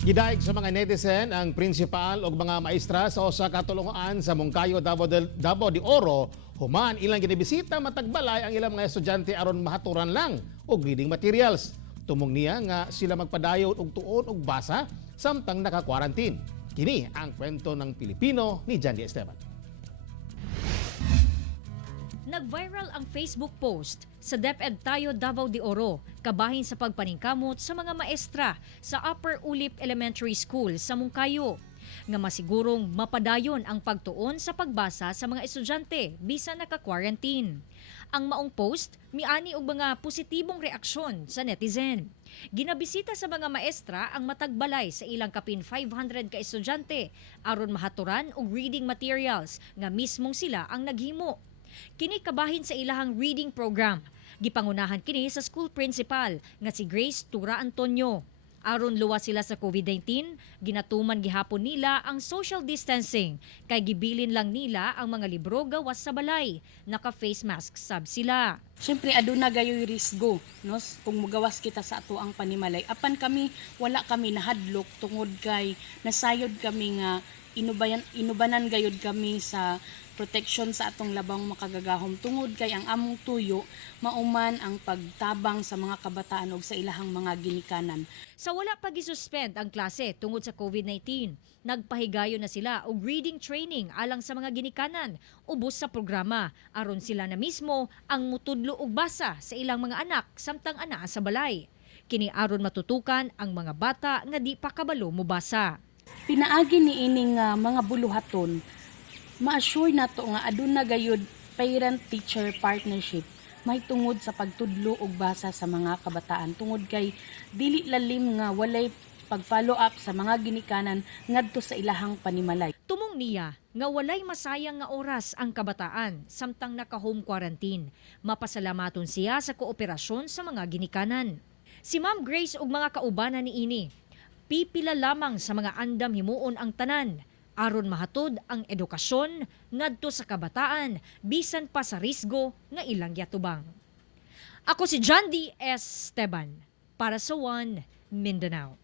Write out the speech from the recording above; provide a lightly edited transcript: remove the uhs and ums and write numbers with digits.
Gidaig sa mga netizen ang principal o mga maestra sa usa ka tulungan sa Moncayo, Davao de Oro human ilang ginibisita matagbalay ang ilang mga estudyante aron mahaturan lang og reading materials. Tumong niya nga sila magpadayon og tuon og basa samtang naka-quarantine. Kini ang kwento ng Pilipino ni Jandy Esteban. Nag-viral ang Facebook post sa DepEd Tayo Davao de Oro kabahin sa pagpaningkamot sa mga maestra sa Upper Ulip Elementary School sa Moncayo nga masigurong mapadayon ang pagtuon sa pagbasa sa mga estudyante bisan naka-quarantine. Ang maong post miani og mga positibong reaksyon sa netizen. Ginabisita sa mga maestra ang matagbalay sa ilang kapin 500 ka estudyante aron mahaturan og reading materials nga mismong sila ang naghimo. Kini kabahin sa ilahang reading program. Gipangunahan kini sa school principal nga si Grace Tura Antonio. Aron luwas sila sa COVID-19, ginatuman gihapon nila ang social distancing kay gibilin lang nila ang mga libro gawas sa balay. Naka-face mask sab sila. Siyempre aduna gayoy risgo, no? Kung mugawas kita sa ato ang panimalay. Apan kami wala kami nahadlok tungod kay nasayod kami nga inubanan gayud kami sa protection sa atong labang makagagahom tungod kay ang among tuyo mauman ang pagtabang sa mga kabataan ug sa ilahang mga ginikanan. Sa wala pa gisuspend ang klase tungod sa COVID-19, nagpahigayon na sila og reading training alang sa mga ginikanan ubos sa programa aron sila na mismo ang mutudlo og basa sa ilang mga anak samtang anaa sa balay. Kini aron matutukan ang mga bata nga di pa kabalo mobasa. Pinaagi ni ining mga buluhaton, ma-assure nato nga aduna gayud parent-teacher partnership may tungod sa pagtudlo og basa sa mga kabataan tungod kay dili lalim nga walay pag-follow up sa mga ginikanan ngadto sa ilahang panimalay. Tumong niya nga walay masayang nga oras ang kabataan samtang naka-home quarantine. Mapasalamaton siya sa kooperasyon sa mga ginikanan. Si Ma'am Grace ug mga kaubanan ni ini pipila lamang sa mga andam himuon ang tanan aron mahatod ang edukasyon ngadto sa kabataan bisan pa sa risgo nga ilang yatubang. Ako si Jandy Esteban para sa One Mindanao.